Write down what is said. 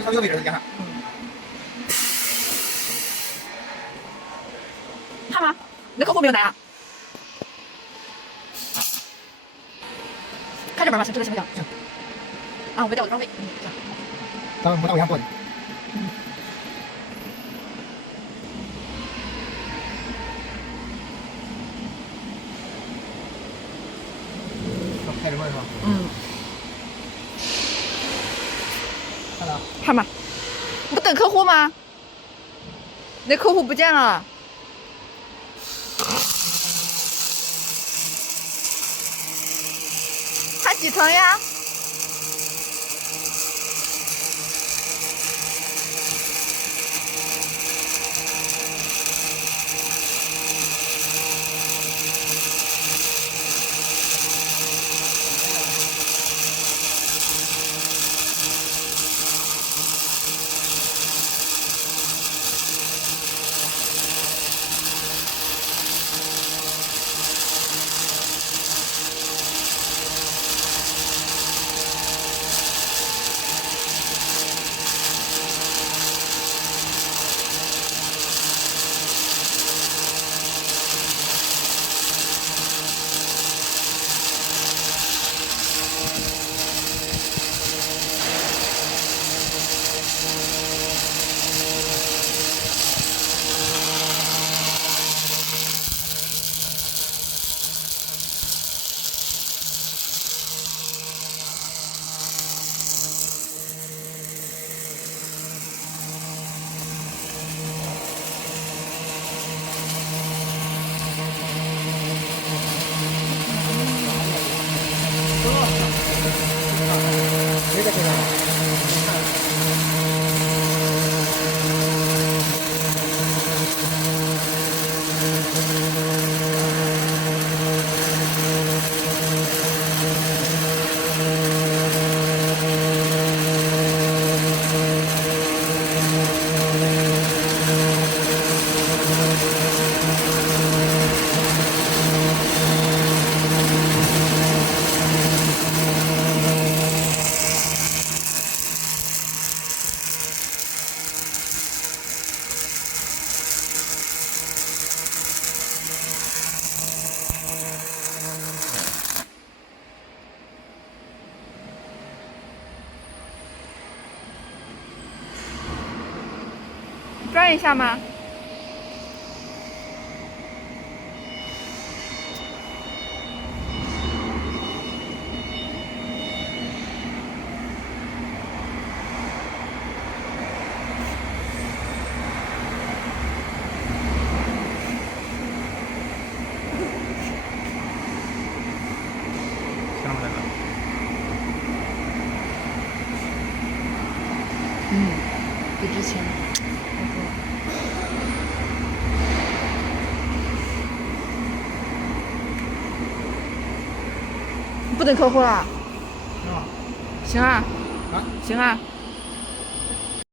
就是朝这个位置点哈。看吗？你的客户没有来啊？看这本吧，这个行不行？行。啊，我没带我的装备。行。咱们摸到一样过的。开着门是吧？看了。看吧。你不等客户吗？你的客户不见了。他几层呀？这个。转一下吗？行了，大哥。比之前。不等客户了。行啊。行啊。啊。行啊。